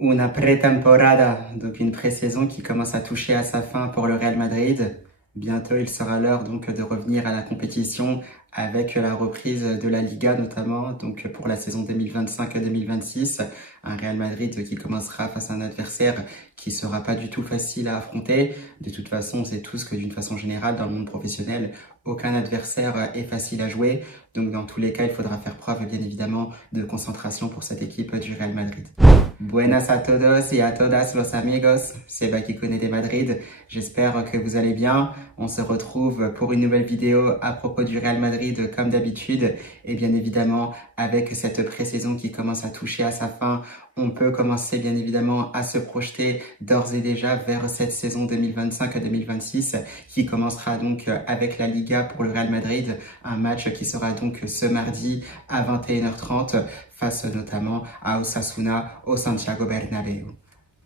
Una pretemporada, donc une pré-saison qui commence à toucher à sa fin pour le Real Madrid. Bientôt, il sera l'heure donc de revenir à la compétition avec la reprise de la Liga notamment, donc pour la saison 2025-2026. Un Real Madrid qui commencera face à un adversaire qui sera pas du tout facile à affronter. De toute façon, on sait tous que d'une façon générale, dans le monde professionnel, aucun adversaire est facile à jouer. Donc dans tous les cas, il faudra faire preuve bien évidemment de concentration pour cette équipe du Real Madrid. Buenas a todos y a todas los amigos, c'est Bakikone de Madrid. J'espère que vous allez bien. On se retrouve pour une nouvelle vidéo à propos du Real Madrid comme d'habitude. Et bien évidemment, avec cette pré-saison qui commence à toucher à sa fin, on peut commencer bien évidemment à se projeter d'ores et déjà vers cette saison 2025-2026 qui commencera donc avec la Liga pour le Real Madrid. Un match qui sera donc ce mardi à 21h30 face notamment à Osasuna au Santiago Bernabéu.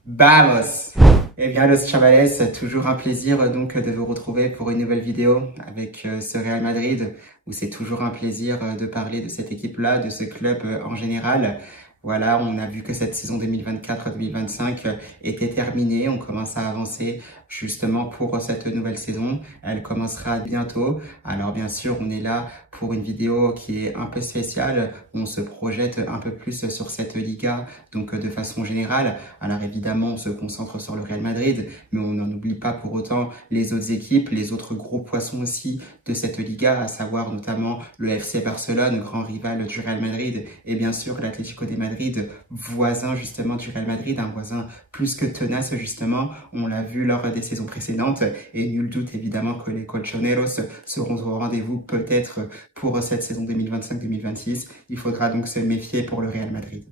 Vamos! Eh bien, los chavales, toujours un plaisir donc de vous retrouver pour une nouvelle vidéo avec ce Real Madrid où c'est toujours un plaisir de parler de cette équipe-là, de ce club en général. Voilà, on a vu que cette saison 2024-2025 était terminée. On commence à avancer justement pour cette nouvelle saison. Elle commencera bientôt. Alors bien sûr, on est là pour une vidéo qui est un peu spéciale. On se projette un peu plus sur cette Liga, donc de façon générale. Alors évidemment, on se concentre sur le Real Madrid, mais on n'en oublie pas pour autant les autres équipes, les autres gros poissons aussi de cette Liga, à savoir notamment le FC Barcelone, grand rival du Real Madrid, et bien sûr l'Atlético de Madrid, voisin justement du Real Madrid, un voisin plus que tenace justement. On l'a vu lors des saisons précédentes et nul doute évidemment que les colchoneros seront au rendez-vous peut-être pour cette saison 2025-2026. Il faudra donc se méfier pour le Real Madrid.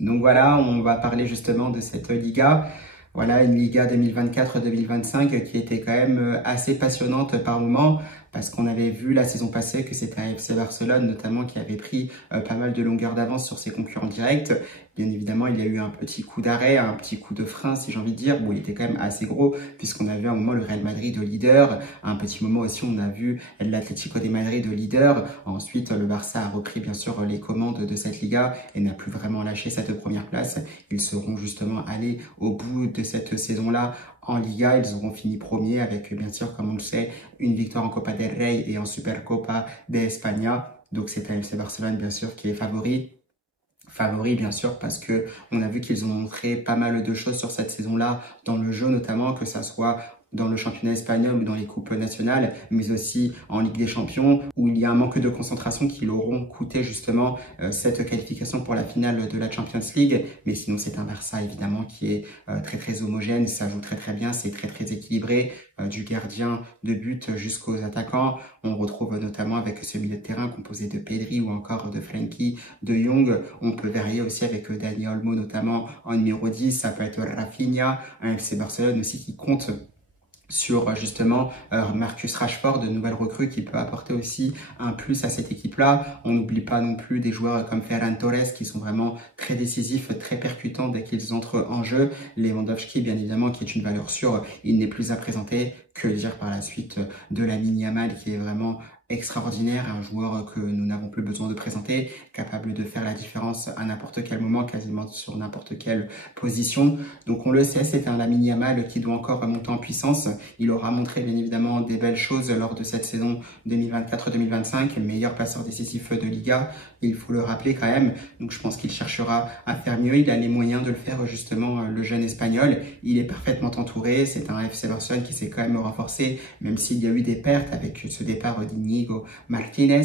Donc voilà, on va parler justement de cette Liga. Voilà, une Liga 2024-2025 qui était quand même assez passionnante par moments parce qu'on avait vu la saison passée que c'était un FC Barcelone notamment qui avait pris pas mal de longueur d'avance sur ses concurrents directs. Bien évidemment, il y a eu un petit coup d'arrêt, un petit coup de frein si j'ai envie de dire. Bon, il était quand même assez gros puisqu'on a vu un moment le Real Madrid de leader. À un petit moment aussi, on a vu l'Atlético de Madrid de leader. Ensuite, le Barça a repris bien sûr les commandes de cette Liga et n'a plus vraiment lâché cette première place. Ils seront justement allés au bout de cette saison-là en Liga. Ils auront fini premier avec, bien sûr, comme on le sait, une victoire en Copa del Rey et en Supercopa de España. Donc, c'est un FC Barcelone, bien sûr, qui est favori. Favori, bien sûr, parce que on a vu qu'ils ont montré pas mal de choses sur cette saison-là, dans le jeu notamment, que ça soit dans le championnat espagnol ou dans les coupes nationales, mais aussi en Ligue des Champions, où il y a un manque de concentration qui leur auront coûté justement cette qualification pour la finale de la Champions League. Mais sinon, c'est un Barça évidemment qui est très très homogène, ça joue très très bien, c'est très très équilibré, du gardien de but jusqu'aux attaquants. On retrouve notamment avec ce milieu de terrain composé de Pedri ou encore de Frenkie de Jong. On peut varier aussi avec Dani Olmo notamment en numéro 10, ça peut être Rafinha, un FC Barcelone aussi qui compte sur justement Marcus Rashford, de nouvelles recrues qui peut apporter aussi un plus à cette équipe-là. On n'oublie pas non plus des joueurs comme Ferran Torres qui sont vraiment très décisifs, très percutants dès qu'ils entrent en jeu. Lewandowski, bien évidemment, qui est une valeur sûre, il n'est plus à présenter. Que dire par la suite de Lamine Yamal qui est vraiment extraordinaire, un joueur que nous n'avons plus besoin de présenter, capable de faire la différence à n'importe quel moment, quasiment sur n'importe quelle position. Donc on le sait, c'est un Lamine Yamal qui doit encore monter en puissance. Il aura montré bien évidemment des belles choses lors de cette saison 2024-2025, meilleur passeur décisif de Liga, il faut le rappeler quand même. Donc je pense qu'il cherchera à faire mieux, il a les moyens de le faire justement, le jeune espagnol. Il est parfaitement entouré, c'est un FC Barcelone qui s'est quand même renforcé, même s'il y a eu des pertes avec ce départ d'Iñigo Martinez.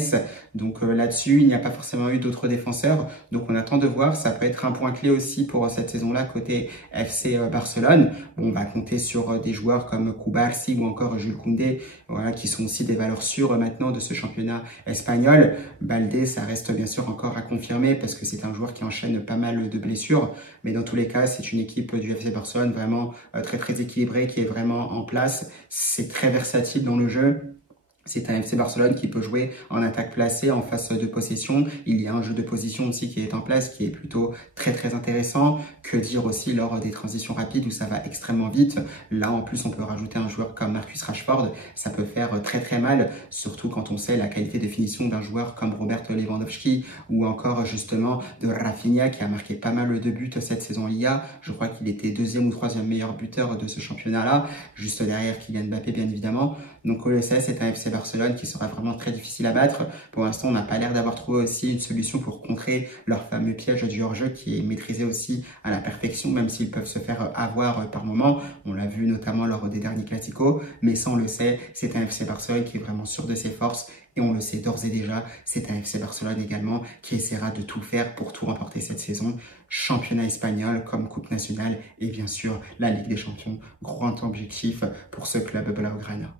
Donc là-dessus, il n'y a pas forcément eu d'autres défenseurs. Donc on attend de voir, ça peut être un point clé aussi pour cette saison-là côté FC Barcelone. Bon, on va compter sur des joueurs comme Cubarsí ou encore Jules Koundé, voilà, qui sont aussi des valeurs sûres maintenant de ce championnat espagnol. Baldé, ça reste bien sûr encore à confirmer parce que c'est un joueur qui enchaîne pas mal de blessures. Mais dans tous les cas, c'est une équipe du FC Barcelone vraiment très très équilibrée, qui est vraiment en place. C'est très versatile dans le jeu. C'est un FC Barcelone qui peut jouer en attaque placée, en phase de possession. Il y a un jeu de position aussi qui est en place, qui est plutôt très intéressant. Que dire aussi lors des transitions rapides où ça va extrêmement vite. Là, en plus, on peut rajouter un joueur comme Marcus Rashford. Ça peut faire très mal, surtout quand on sait la qualité de finition d'un joueur comme Robert Lewandowski ou encore justement de Rafinha qui a marqué pas mal de buts cette saison en Liga. Je crois qu'il était deuxième ou troisième meilleur buteur de ce championnat-là, juste derrière Kylian Mbappé bien évidemment. Donc on le sait, c'est un FC Barcelone qui sera vraiment très difficile à battre. Pour l'instant, on n'a pas l'air d'avoir trouvé aussi une solution pour contrer leur fameux piège du hors-jeu qui est maîtrisé aussi à la perfection, même s'ils peuvent se faire avoir par moments. On l'a vu notamment lors des derniers Clasico, mais ça on le sait, c'est un FC Barcelone qui est vraiment sûr de ses forces et on le sait d'ores et déjà, c'est un FC Barcelone également qui essaiera de tout faire pour tout remporter cette saison. Championnat espagnol comme Coupe nationale et bien sûr la Ligue des Champions, grand objectif pour ce club blaugrana.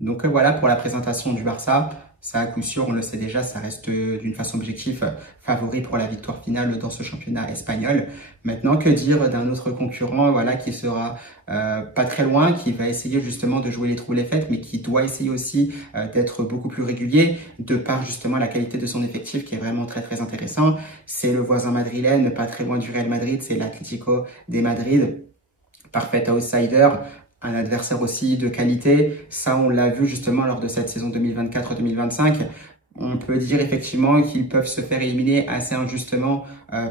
Donc voilà pour la présentation du Barça. Ça, à coup sûr, on le sait déjà, ça reste d'une façon objective favori pour la victoire finale dans ce championnat espagnol. Maintenant, que dire d'un autre concurrent, voilà, qui sera pas très loin, qui va essayer justement de jouer les trous les fêtes, mais qui doit essayer aussi d'être beaucoup plus régulier, de par justement la qualité de son effectif, qui est vraiment très intéressant. C'est le voisin madrilène, pas très loin du Real Madrid, c'est l'Atlético de Madrid, parfait outsider. Un adversaire aussi de qualité. Ça, on l'a vu justement lors de cette saison 2024-2025. On peut dire effectivement qu'ils peuvent se faire éliminer assez injustement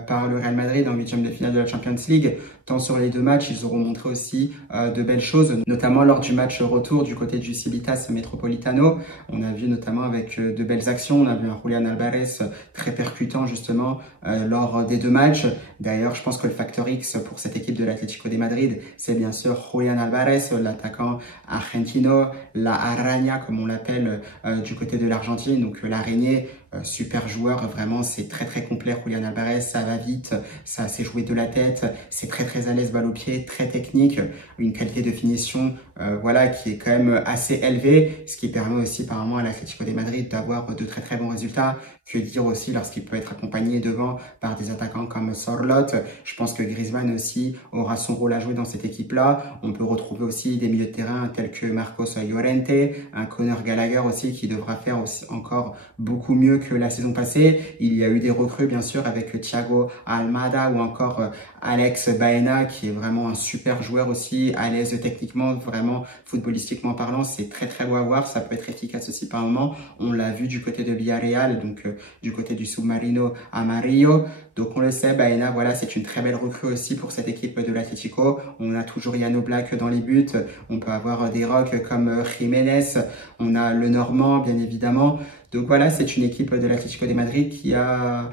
par le Real Madrid en huitième de finale de la Champions League. Tant sur les deux matchs, ils auront montré aussi de belles choses, notamment lors du match retour du côté du Civitas Metropolitano. On a vu notamment avec de belles actions. On a vu un Julián Álvarez très percutant justement lors des deux matchs. D'ailleurs, je pense que le facteur X pour cette équipe de l'Atlético de Madrid, c'est bien sûr Julián Álvarez, l'attaquant argentino, la araña comme on l'appelle du côté de l'Argentine, donc l'araignée. Super joueur, vraiment c'est très complet. Julián Álvarez, ça va vite, ça sait jouer de la tête, c'est très à l'aise balle au pied, très technique, une qualité de finition voilà qui est quand même assez élevée, ce qui permet aussi apparemment à l'Atlético de Madrid d'avoir de très bons résultats. Que dire aussi lorsqu'il peut être accompagné devant par des attaquants comme Sorloth. Je pense que Griezmann aussi aura son rôle à jouer dans cette équipe-là. On peut retrouver aussi des milieux de terrain tels que Marcos Llorente, un Conor Gallagher aussi qui devra faire aussi encore beaucoup mieux que la saison passée. Il y a eu des recrues bien sûr avec Thiago Almada ou encore Alex Baena qui est vraiment un super joueur aussi, à l'aise techniquement, vraiment footballistiquement parlant, c'est très beau à voir, ça peut être efficace aussi par moment. On l'a vu du côté de Villarreal, donc du côté du Submarino Amarillo. Donc on le sait, Baena, voilà, c'est une très belle recrue aussi pour cette équipe de l'Atlético. On a toujours Yann Oblak dans les buts, on peut avoir des rocks comme Jiménez, on a le Normand bien évidemment. Donc voilà, c'est une équipe de l'Atlético de Madrid qui a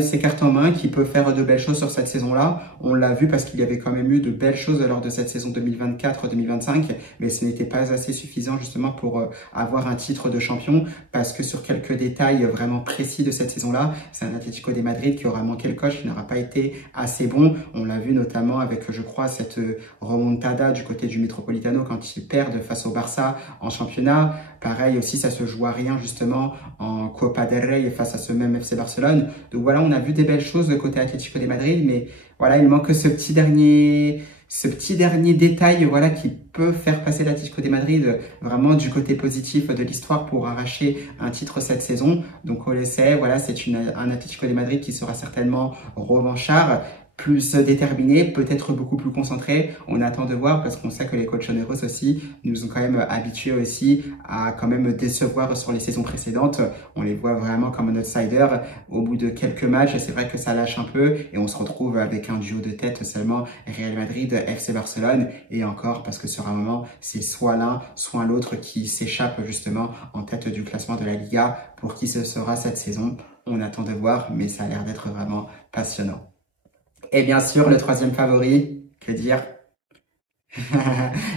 ses cartes en main, qui peut faire de belles choses sur cette saison-là. On l'a vu parce qu'il y avait quand même eu de belles choses lors de cette saison 2024-2025, mais ce n'était pas assez suffisant justement pour avoir un titre de champion, parce que sur quelques détails vraiment précis de cette saison-là, c'est un Atlético de Madrid qui aura manqué le coche, qui n'aura pas été assez bon. On l'a vu notamment avec, je crois, cette remontada du côté du Metropolitano quand ils perdent face au Barça en championnat. Pareil aussi, ça se joue à rien justement en Copa del Rey face à ce même FC Barcelone. Donc voilà, on a vu des belles choses de côté Atlético de Madrid, mais voilà, il manque ce petit dernier détail, voilà, qui peut faire passer l'Atlético de Madrid vraiment du côté positif de l'histoire pour arracher un titre cette saison. Donc on le sait, voilà, c'est un Atlético de Madrid qui sera certainement revanchard, plus déterminé, peut-être beaucoup plus concentré. On attend de voir parce qu'on sait que les colchoneros aussi nous ont quand même habitués aussi à quand même décevoir sur les saisons précédentes. On les voit vraiment comme un outsider. Au bout de quelques matchs, c'est vrai que ça lâche un peu et on se retrouve avec un duo de tête seulement Real Madrid, FC Barcelone, et encore parce que sur un moment, c'est soit l'un, soit l'autre qui s'échappe justement en tête du classement de la Liga. Pour qui ce sera cette saison, on attend de voir, mais ça a l'air d'être vraiment passionnant. Et bien sûr, le troisième favori, que dire?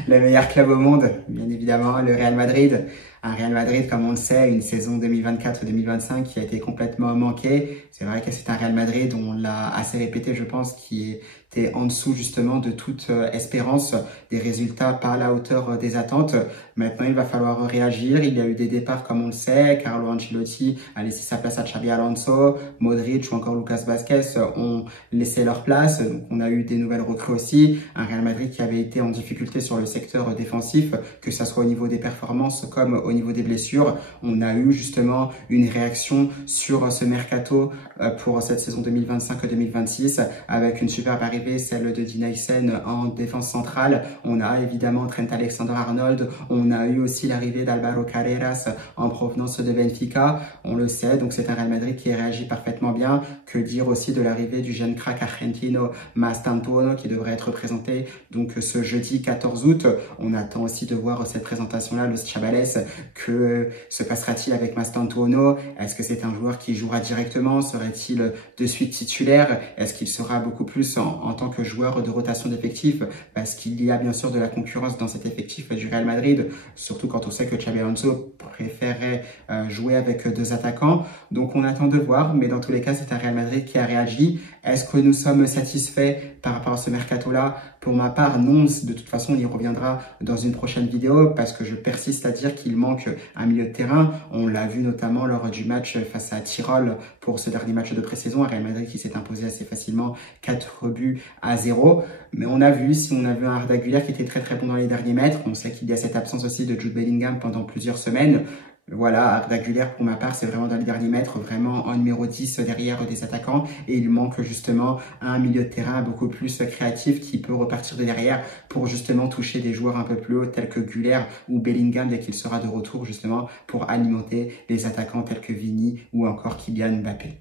Le meilleur club au monde, bien évidemment, le Real Madrid. Un Real Madrid, comme on le sait, une saison 2024-2025 qui a été complètement manquée. C'est vrai que c'est un Real Madrid, on l'a assez répété, je pense, qui était en dessous justement de toute espérance, des résultats pas à la hauteur des attentes. Maintenant, il va falloir réagir. Il y a eu des départs, comme on le sait. Carlo Ancelotti a laissé sa place à Xabi Alonso. Modric ou encore Lucas Vazquez ont laissé leur place. Donc, on a eu des nouvelles recrues aussi. Un Real Madrid qui avait été en difficulté sur le secteur défensif, que ce soit au niveau des performances comme au au niveau des blessures. On a eu justement une réaction sur ce mercato pour cette saison 2025-2026 avec une superbe arrivée, celle de Dean Huysen en défense centrale. On a évidemment Trent Alexander-Arnold. On a eu aussi l'arrivée d'Alvaro Carreras en provenance de Benfica. On le sait, donc c'est un Real Madrid qui réagit parfaitement bien. Que dire aussi de l'arrivée du jeune crack argentino Mastantuono qui devrait être présenté donc ce jeudi 14 août. On attend aussi de voir cette présentation-là, Los Chavales. Que se passera-t-il avec Mastantuono? Est-ce que c'est un joueur qui jouera directement? Serait-il de suite titulaire? Est-ce qu'il sera beaucoup plus en tant que joueur de rotation d'effectifs? Parce qu'il y a bien sûr de la concurrence dans cet effectif du Real Madrid, surtout quand on sait que Xabi Alonso préférait jouer avec deux attaquants. Donc on attend de voir, mais dans tous les cas, c'est un Real Madrid qui a réagi. Est-ce que nous sommes satisfaits par rapport à ce mercato-là? Pour ma part, non. De toute façon, on y reviendra dans une prochaine vidéo parce que je persiste à dire qu'il manque un milieu de terrain. On l'a vu notamment lors du match face à Tirol pour ce dernier match de pré-saison, un Real Madrid qui s'est imposé assez facilement 4-0. Mais on a vu, si on a vu un Arda Güler qui était très très bon dans les derniers mètres, on sait qu'il y a cette absence aussi de Jude Bellingham pendant plusieurs semaines. Voilà, Arda Güler, pour ma part, c'est vraiment dans les derniers mètres, vraiment en numéro 10 derrière des attaquants. Et il manque justement un milieu de terrain beaucoup plus créatif qui peut repartir de derrière pour justement toucher des joueurs un peu plus hauts tels que Güler ou Bellingham dès qu'il sera de retour justement pour alimenter les attaquants tels que Vini ou encore Kylian Mbappé.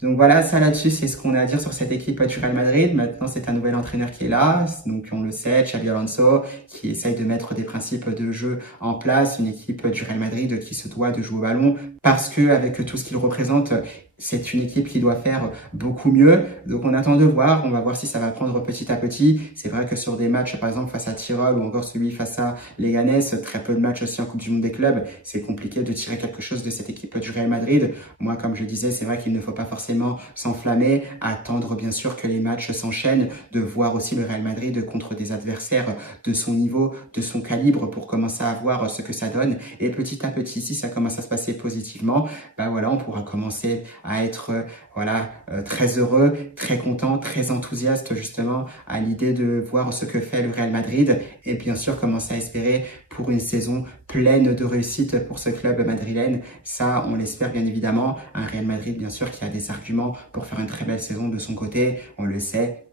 Donc voilà, ça là-dessus, c'est ce qu'on a à dire sur cette équipe du Real Madrid. Maintenant, c'est un nouvel entraîneur qui est là. Donc on le sait, Xabi Alonso, qui essaye de mettre des principes de jeu en place. Une équipe du Real Madrid qui se doit de jouer au ballon parce que avec tout ce qu'il représente, c'est une équipe qui doit faire beaucoup mieux. Donc on attend de voir. On va voir si ça va prendre petit à petit. C'est vrai que sur des matchs, par exemple, face à Tirol ou encore celui face à Leganés, très peu de matchs aussi en Coupe du Monde des clubs, c'est compliqué de tirer quelque chose de cette équipe du Real Madrid. Moi, comme je disais, c'est vrai qu'il ne faut pas forcément s'enflammer, attendre bien sûr que les matchs s'enchaînent, de voir aussi le Real Madrid contre des adversaires de son niveau, de son calibre pour commencer à voir ce que ça donne. Et petit à petit, si ça commence à se passer positivement, bah voilà, on pourra commencer à être très heureux, très content, très enthousiaste justement à l'idée de voir ce que fait le Real Madrid et bien sûr commencer à espérer pour une saison pleine de réussite pour ce club madrilène. Ça, on l'espère bien évidemment. Un Real Madrid bien sûr qui a des arguments pour faire une très belle saison de son côté, on le sait.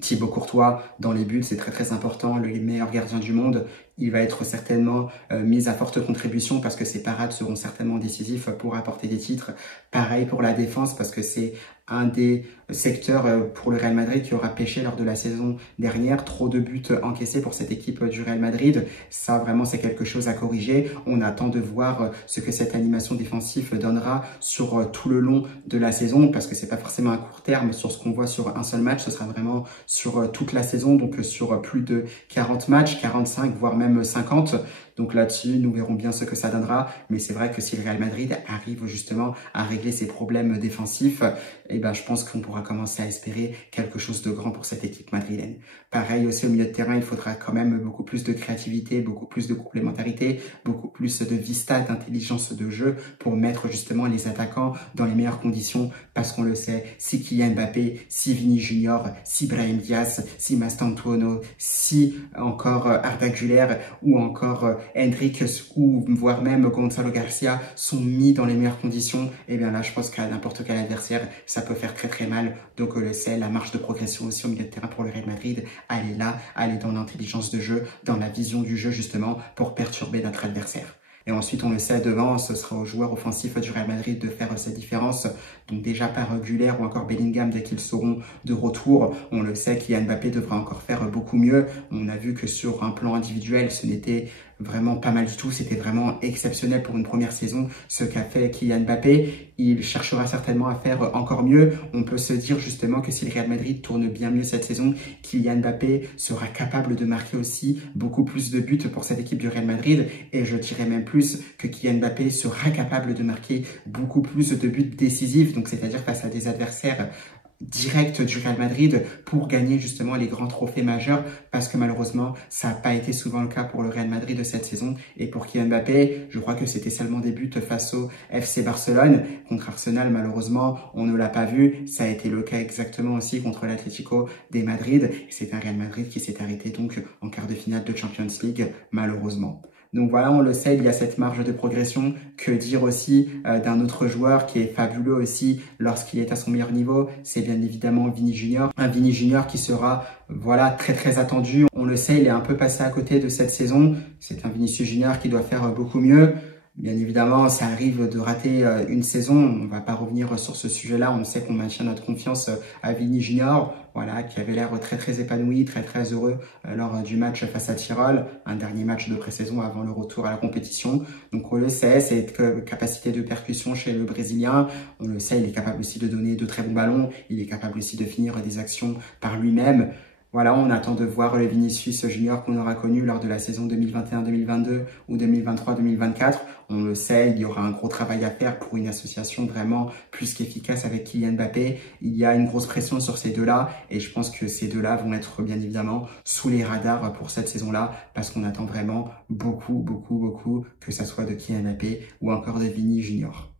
Thibaut Courtois dans les buts, c'est très très important, le meilleur gardien du monde. Il va être certainement mis à forte contribution parce que ses parades seront certainement décisifs pour apporter des titres. Pareil pour la défense parce que c'est un des secteurs pour le Real Madrid qui aura pêché lors de la saison dernière. Trop de buts encaissés pour cette équipe du Real Madrid. Ça, vraiment, c'est quelque chose à corriger. On attend de voir ce que cette animation défensive donnera sur tout le long de la saison parce que c'est pas forcément à court terme sur ce qu'on voit sur un seul match. Ce sera vraiment sur toute la saison, donc sur plus de 40 matchs, 45, voire même 50. Donc là-dessus, nous verrons bien ce que ça donnera. Mais c'est vrai que si le Real Madrid arrive justement à régler ses problèmes défensifs, eh ben, je pense qu'on pourra commencer à espérer quelque chose de grand pour cette équipe madrilène. Pareil aussi au milieu de terrain, il faudra quand même beaucoup plus de créativité, beaucoup plus de complémentarité, beaucoup plus de vista, d'intelligence de jeu pour mettre justement les attaquants dans les meilleures conditions. Parce qu'on le sait, si Kylian Mbappé, si Vini Junior, si Brahim Diaz, si Mastantuono, si encore Arda Güler ou encore Hendrik ou voire même Gonzalo Garcia sont mis dans les meilleures conditions, et bien là je pense qu'à n'importe quel adversaire ça peut faire très très mal. Donc on le sait, la marge de progression aussi au milieu de terrain pour le Real Madrid, elle est là, elle est dans l'intelligence de jeu, dans la vision du jeu justement pour perturber notre adversaire. Et ensuite, on le sait, devant, ce sera aux joueurs offensifs du Real Madrid de faire cette différence. Donc déjà par Güler ou encore Bellingham, dès qu'ils seront de retour, on le sait, Kylian Mbappé devra encore faire beaucoup mieux. On a vu que sur un plan individuel, ce n'était vraiment pas mal du tout. C'était vraiment exceptionnel pour une première saison, ce qu'a fait Kylian Mbappé. Il cherchera certainement à faire encore mieux. On peut se dire justement que si le Real Madrid tourne bien mieux cette saison, Kylian Mbappé sera capable de marquer aussi beaucoup plus de buts pour cette équipe du Real Madrid. Et je dirais même plus que Kylian Mbappé sera capable de marquer beaucoup plus de buts décisifs, donc c'est-à-dire face à des adversaires direct du Real Madrid pour gagner justement les grands trophées majeurs parce que malheureusement ça n'a pas été souvent le cas pour le Real Madrid de cette saison et pour Kylian Mbappé je crois que c'était seulement des buts face au FC Barcelone. Contre Arsenal malheureusement on ne l'a pas vu, ça a été le cas exactement aussi contre l'Atlético de Madrid et c'est un Real Madrid qui s'est arrêté donc en quart de finale de Champions League malheureusement. Donc voilà, on le sait, il y a cette marge de progression. Que dire aussi d'un autre joueur qui est fabuleux aussi lorsqu'il est à son meilleur niveau, c'est bien évidemment Vini Junior. Un Vini Junior qui sera voilà très attendu. On le sait, il est un peu passé à côté de cette saison. C'est un Vinicius Junior qui doit faire beaucoup mieux. Bien évidemment, ça arrive de rater une saison. On va pas revenir sur ce sujet-là. On sait qu'on maintient notre confiance à Vini Junior, voilà, qui avait l'air très épanoui, très heureux lors du match face à Tyrol, un dernier match de pré-saison avant le retour à la compétition. Donc on le sait, cette capacité de percussion chez le Brésilien. On le sait, il est capable aussi de donner de très bons ballons. Il est capable aussi de finir des actions par lui-même. Voilà, on attend de voir le Vinicius Junior qu'on aura connu lors de la saison 2021-2022 ou 2023-2024. On le sait, il y aura un gros travail à faire pour une association vraiment plus qu'efficace avec Kylian Mbappé. Il y a une grosse pression sur ces deux-là et je pense que ces deux-là vont être bien évidemment sous les radars pour cette saison-là parce qu'on attend vraiment beaucoup, que ça soit de Kylian Mbappé ou encore de Vini Junior.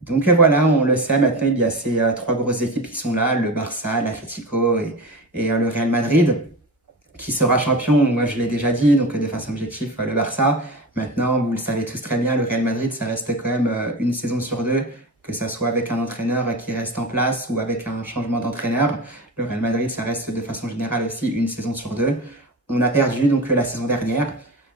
Donc voilà, on le sait, maintenant il y a ces trois grosses équipes qui sont là, le Barça, l'Atlético et le Real Madrid. Qui sera champion, moi je l'ai déjà dit, donc de façon objective, le Barça. Maintenant, vous le savez tous très bien, le Real Madrid, ça reste quand même une saison sur deux, que ça soit avec un entraîneur qui reste en place ou avec un changement d'entraîneur. Le Real Madrid, ça reste de façon générale aussi une saison sur deux. On a perdu donc la saison dernière.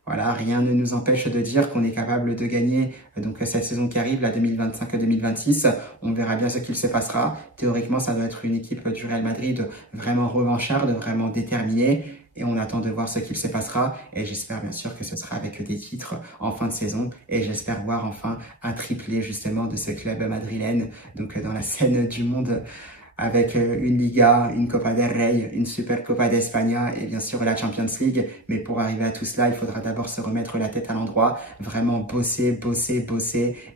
Voilà, rien ne nous empêche de dire qu'on est capable de gagner donc cette saison qui arrive, la 2025-2026. On verra bien ce qu'il se passera. Théoriquement, ça doit être une équipe du Real Madrid vraiment revancharde, vraiment déterminée. Et on attend de voir ce qu'il se passera. Et j'espère bien sûr que ce sera avec des titres en fin de saison. Et j'espère voir enfin un triplé justement de ce club madrilène, donc dans la scène du monde, avec une Liga, une Copa del Rey, une Supercopa d'Espagne et bien sûr la Champions League. Mais pour arriver à tout cela, il faudra d'abord se remettre la tête à l'endroit, vraiment bosser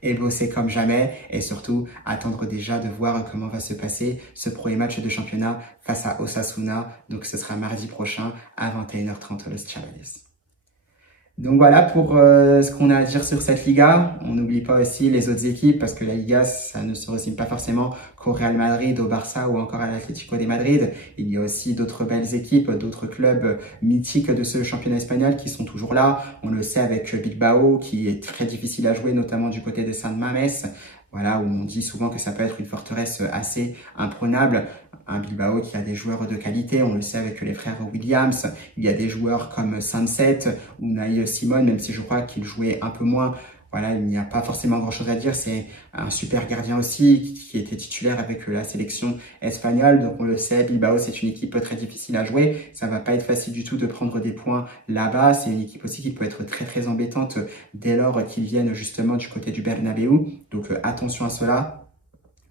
et bosser comme jamais. Et surtout, attendre déjà de voir comment va se passer ce premier match de championnat face à Osasuna. Donc ce sera mardi prochain à 21h30 Los Chavales. Donc voilà pour ce qu'on a à dire sur cette Liga. On n'oublie pas aussi les autres équipes parce que la Liga, ça ne se résume pas forcément qu'au Real Madrid, au Barça ou encore à l'Atlético de Madrid. Il y a aussi d'autres belles équipes, d'autres clubs mythiques de ce championnat espagnol qui sont toujours là. On le sait avec Bilbao qui est très difficile à jouer, notamment du côté de San Mamés. Voilà, où on dit souvent que ça peut être une forteresse assez imprenable. Un Bilbao qui a des joueurs de qualité, on le sait avec les frères Williams. Il y a des joueurs comme Sunset ou Unai Simon, même si je crois qu'il jouait un peu moins. Voilà, il n'y a pas forcément grand-chose à dire. C'est un super gardien aussi qui était titulaire avec la sélection espagnole. Donc on le sait, Bilbao, c'est une équipe très difficile à jouer. Ça va pas être facile du tout de prendre des points là-bas. C'est une équipe aussi qui peut être très embêtante dès lors qu'ils viennent justement du côté du Bernabéu. Donc attention à cela.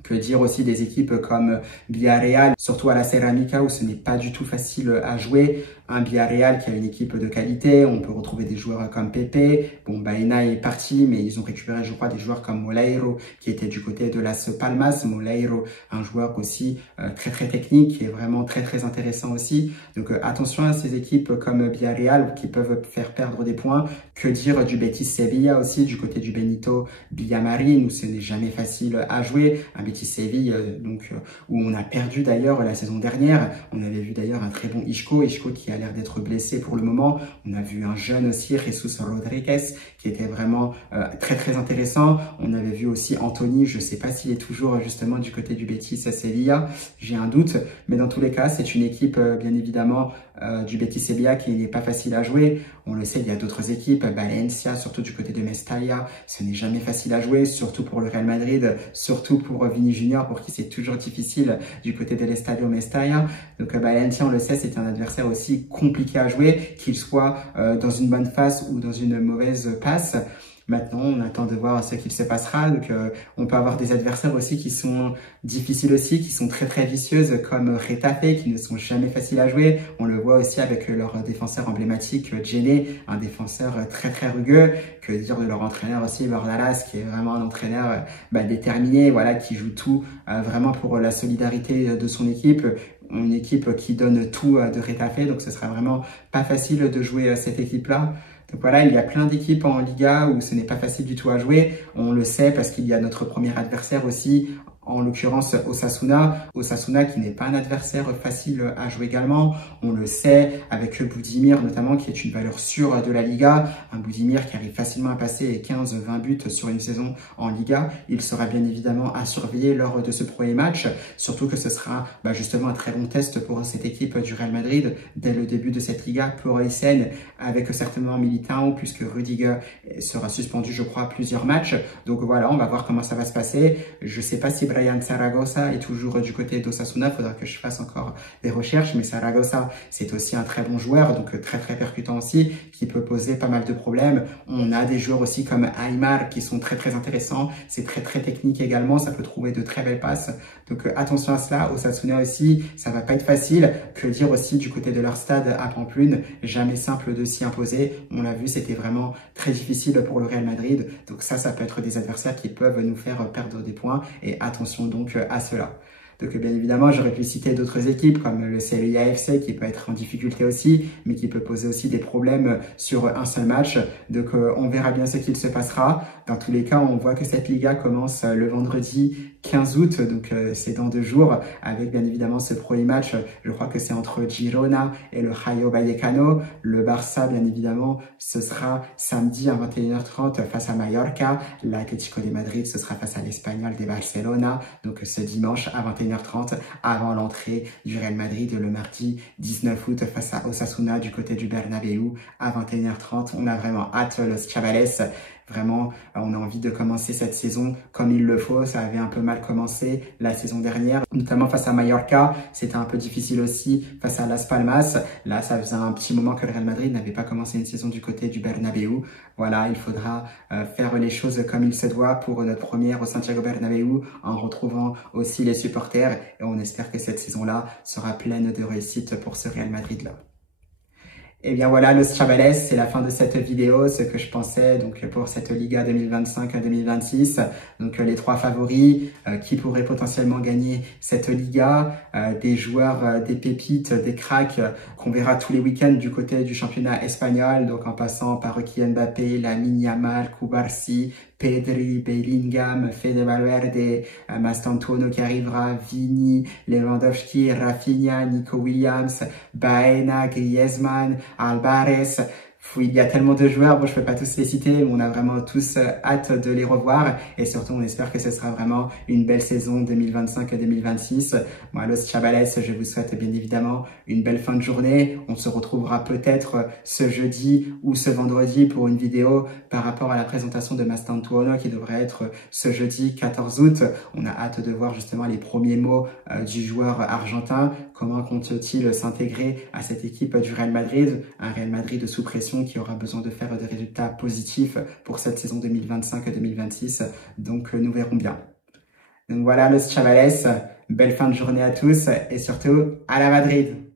Que dire aussi des équipes comme Villarreal, surtout à la Ceramica où ce n'est pas du tout facile à jouer. Un Villarreal qui a une équipe de qualité, on peut retrouver des joueurs comme Pepe. Bon, Baena est parti, mais ils ont récupéré, je crois, des joueurs comme Moleiro qui était du côté de Las Palmas. Moleiro, un joueur aussi très technique et vraiment très intéressant aussi. Donc attention à ces équipes comme Villarreal qui peuvent faire perdre des points. Que dire du Betis Sevilla aussi, du côté du Benito Villamarín où ce n'est jamais facile à jouer. Un Betis Séville, où on a perdu d'ailleurs la saison dernière. On avait vu d'ailleurs un très bon Isco qui a l'air d'être blessé pour le moment. On a vu un jeune aussi, Jesus Rodriguez, qui était vraiment très intéressant. On avait vu aussi Anthony, je ne sais pas s'il est toujours justement du côté du Betis Sevilla, j'ai un doute. Mais dans tous les cas, c'est une équipe bien évidemment du Betis Sevilla qui n'est pas facile à jouer. On le sait, il y a d'autres équipes, Valencia, surtout du côté de Mestalla. Ce n'est jamais facile à jouer, surtout pour le Real Madrid, surtout pour Vini Junior, pour qui c'est toujours difficile du côté de l'Estadio Mestalla. Donc Valencia, on le sait, c'est un adversaire aussi compliqué à jouer, qu'il soit dans une bonne phase ou dans une mauvaise passe. Maintenant, on attend de voir ce qu'il se passera. Donc, on peut avoir des adversaires aussi qui sont difficiles aussi, qui sont très vicieuses, comme Retafe, qui ne sont jamais faciles à jouer. On le voit aussi avec leur défenseur emblématique, Djene, un défenseur très rugueux. Que dire de leur entraîneur aussi, Bordalas, qui est vraiment un entraîneur déterminé, voilà, qui joue tout vraiment pour la solidarité de son équipe. Une équipe qui donne tout de Retafe, donc ce sera vraiment pas facile de jouer cette équipe-là. Donc voilà, il y a plein d'équipes en Liga où ce n'est pas facile du tout à jouer. On le sait parce qu'il y a notre premier adversaire aussi en l'occurrence Osasuna. Osasuna qui n'est pas un adversaire facile à jouer également. On le sait avec Budimir notamment qui est une valeur sûre de la Liga. Un Budimir qui arrive facilement à passer 15-20 buts sur une saison en Liga. Il sera bien évidemment à surveiller lors de ce premier match. Surtout que ce sera justement un très bon test pour cette équipe du Real Madrid dès le début de cette Liga pour Eisen avec certainement Militao puisque Rudiger sera suspendu je crois plusieurs matchs. Donc voilà, on va voir comment ça va se passer. Je sais pas si Brian Zaragoza est toujours du côté d'Osasuna, faudra que je fasse encore des recherches, mais Zaragoza c'est aussi un très bon joueur, donc très percutant aussi, qui peut poser pas mal de problèmes. On a des joueurs aussi comme Aymar qui sont très intéressants, c'est très technique également, ça peut trouver de très belles passes. Donc attention à cela, Osasuna aussi, ça va pas être facile. Que dire aussi du côté de leur stade à Pamplune, jamais simple de s'y imposer. On l'a vu, c'était vraiment très difficile pour le Real Madrid. Donc ça peut être des adversaires qui peuvent nous faire perdre des points et attention donc à cela. Donc bien évidemment, j'aurais pu citer d'autres équipes comme le Sevilla FC qui peut être en difficulté aussi, mais qui peut poser aussi des problèmes sur un seul match. Donc on verra bien ce qu'il se passera. Dans tous les cas, on voit que cette Liga commence le vendredi 15 août, donc c'est dans 2 jours, avec bien évidemment ce premier match. Je crois que c'est entre Girona et le Rayo Vallecano. Le Barça, bien évidemment, ce sera samedi à 21h30 face à Mallorca. L'Atlético de Madrid, ce sera face à l'Espagnol de Barcelona. Donc ce dimanche à 21h30 avant l'entrée du Real Madrid le mardi 19 août face à Osasuna du côté du Bernabéu à 21h30. On a vraiment hâte, los chavales. Vraiment, on a envie de commencer cette saison comme il le faut. Ça avait un peu mal commencé la saison dernière, notamment face à Mallorca. C'était un peu difficile aussi face à Las Palmas. Là, ça faisait un petit moment que le Real Madrid n'avait pas commencé une saison du côté du Bernabéu. Voilà, il faudra faire les choses comme il se doit pour notre première au Santiago Bernabéu en retrouvant aussi les supporters. Et on espère que cette saison-là sera pleine de réussite pour ce Real Madrid-là. Et bien voilà, los chavales, c'est la fin de cette vidéo, ce que je pensais donc pour cette Liga 2025-2026. Donc les 3 favoris qui pourraient potentiellement gagner cette Liga, des joueurs, des pépites, des cracks qu'on verra tous les week-ends du côté du championnat espagnol, donc en passant par Kylian Mbappé, Lamine Yamal, Cubarsí, Pedri, Bellingham, Fede Valverde, Mastantuono qui arrivera, Vini, Lewandowski, Rafinha, Nico Williams, Baena, Griezmann, Alvarez. Il y a tellement de joueurs, bon, je peux pas tous les citer, mais on a vraiment tous hâte de les revoir et surtout on espère que ce sera vraiment une belle saison 2025-2026. Moi, los chavales, je vous souhaite bien évidemment une belle fin de journée. On se retrouvera peut-être ce jeudi ou ce vendredi pour une vidéo par rapport à la présentation de Mastantuono qui devrait être ce jeudi 14 août. On a hâte de voir justement les premiers mots du joueur argentin. Comment compte-t-il s'intégrer à cette équipe du Real Madrid, un Real Madrid sous pression qui aura besoin de faire des résultats positifs pour cette saison 2025-2026. Donc, nous verrons bien. Donc voilà, los chavales, belle fin de journée à tous et surtout, à la Madrid!